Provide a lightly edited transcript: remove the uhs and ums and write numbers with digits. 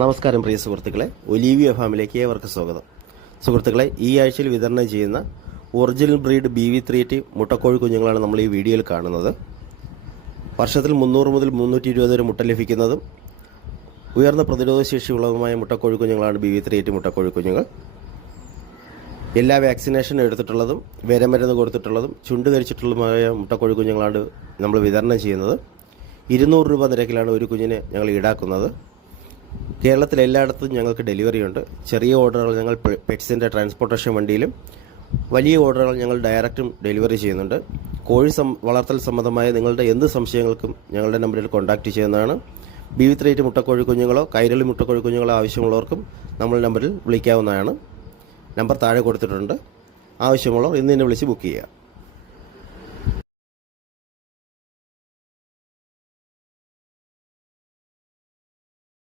നമസ്കാരം പ്രിയ സുഹൃത്തുക്കളെ, ഒലീവിയ ഫാമിലേക്ക് ഏവർക്കും സ്വാഗതം. സുഹൃത്തുക്കളെ, ഈ ആഴ്ചയിൽ വിതരണം ചെയ്യുന്ന ഒറിജിനൽ ബ്രീഡ് BV3T മുട്ടക്കോഴി കുഞ്ഞുങ്ങളാണ് നമ്മൾ ഈ വീഡിയോയിൽ കാണുന്നത്. വർഷത്തിൽ 300 മുതൽ 320 വരെ മുട്ട ലഭിക്കുന്നതും ഉയർന്ന പ്രതിരോധ ശേഷിയുള്ളതുമായ മുട്ടക്കോഴി കുഞ്ഞുങ്ങളാണ് BV3T മുട്ടക്കോഴി കുഞ്ഞുങ്ങൾ. എല്ലാ വാക്സിനേഷനും എടുത്തിട്ടുള്ളതും വിരമരുന്ന് കൊടുത്തിട്ടുള്ളതും ചുണ്ട് കരിച്ചിട്ടുള്ളതുമായ മുട്ടക്കോഴി കുഞ്ഞുങ്ങളാണ് നമ്മൾ വിതരണം ചെയ്യുന്നത്. 200 രൂപ നിരക്കിലാണ് ഒരു കുഞ്ഞിനെ ഞങ്ങൾ ഈടാക്കുന്നത്. കേരളത്തിൽ എല്ലായിടത്തും ഞങ്ങൾക്ക് ഡെലിവറി ഉണ്ട്. ചെറിയ ഓർഡറുകൾ ഞങ്ങൾ പെറ്റ്സിൻ്റെ ട്രാൻസ്പോർട്ടേഷൻ വണ്ടിയിലും, വലിയ ഓർഡറുകൾ ഞങ്ങൾ ഡയറക്റ്റും ഡെലിവറി ചെയ്യുന്നുണ്ട്. കോഴി വളർത്തൽ സംബന്ധമായ നിങ്ങളുടെ എന്ത് സംശയങ്ങൾക്കും ഞങ്ങളുടെ നമ്പറിൽ കോൺടാക്റ്റ് ചെയ്യുന്നതാണ്. BV3T മുട്ടക്കോഴി കുഞ്ഞുങ്ങളോ കൈരളി മുട്ടക്കോഴി കുഞ്ഞുങ്ങളോ ആവശ്യമുള്ളവർക്കും നമ്മൾ നമ്പറിൽ വിളിക്കാവുന്നതാണ്. നമ്പർ താഴെ കൊടുത്തിട്ടുണ്ട്. ആവശ്യമുള്ളവർ ഇന്ന് തന്നെ വിളിച്ച് ബുക്ക് ചെയ്യുക.